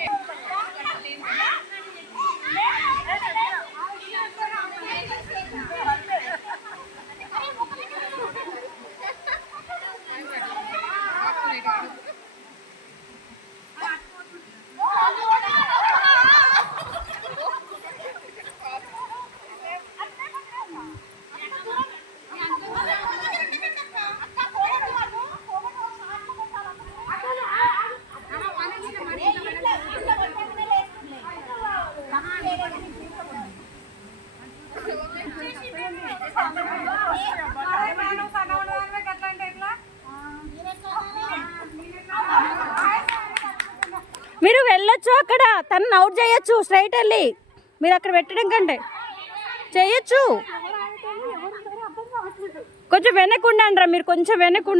Okay. మీరు వెళ్ళొచ్చు అక్కడ తను అవుట్ చేయొచ్చు స్ట్రైట్ వెళ్ళి మీరు అక్కడ పెట్టడం కంటే చేయొచ్చు కొంచెం వెనక్కి రా మీరు కొంచెం వెనక్కి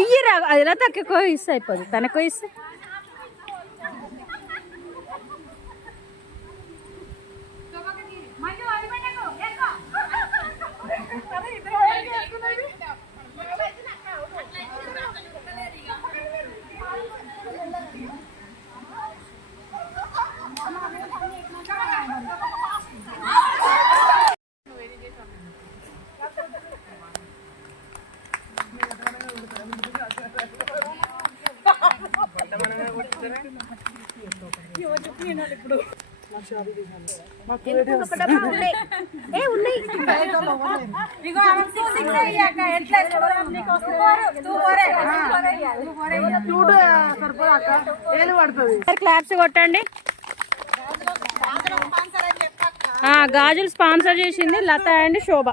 ఇయ్యరా అది ఎలా తక్కువ ఇస్తే అయిపోదు తనకు ఇస్తే. క్లాప్స్ కొట్టండి. గాజులు స్పాన్సర్ చేసింది లత అండ్ శోభ.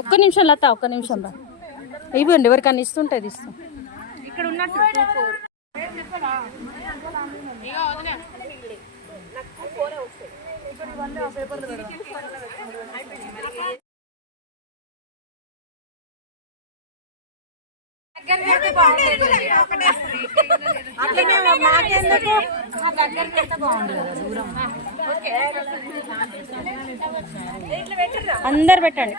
ఒక్క నిమిషం లత ఒక్క నిమిషం రా. ఇవ్వండి ఎవరికన్నా ఇస్తుంటే అది ఇస్తాం. అందరు పెట్టండి.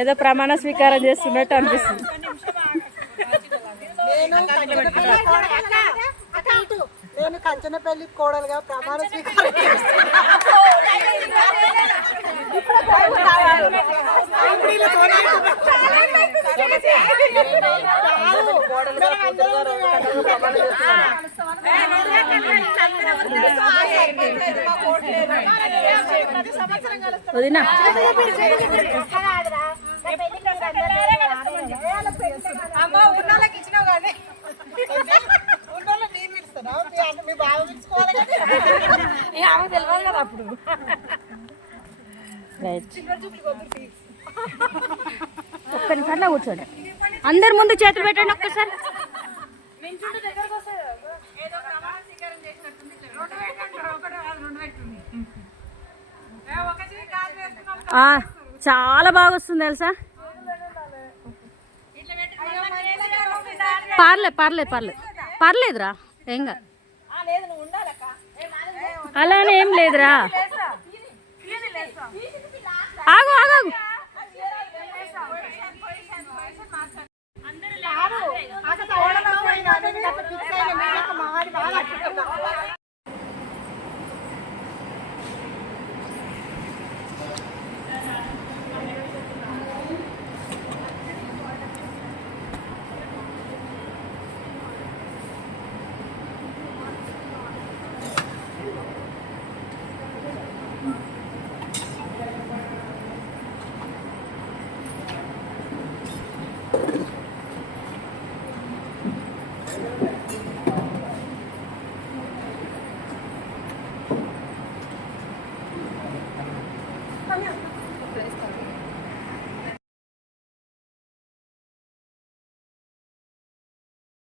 ఏదో ప్రమాణ స్వీకారం చేస్తున్నట్టు అనిపిస్తుంది. నేను కంచనపల్లి కోడలుగా ప్రమాణ స్వీకారం వదినా. అమ్మ ఉన్నోళ్ళకి ఇచ్చినావు కానీ ఉన్నోళ్ళకి నేను ఇస్తాను అంటే మీ బాగా పిలుచుకోవాలి కానీ ఆమె తెలియదు కదా అప్పుడు. ఒక్క నిమిషంలో కూర్చోండి. అందరి ముందు చేతులు పెట్టండి ఒక్కసారి. ఆ, చాలా బాగా వస్తుంది తెలుసా పర్లే పర్లే పర్లే పర్లేదురా ఏం కాదు అలానే ఏం లేదురా ఆగు. না 亮。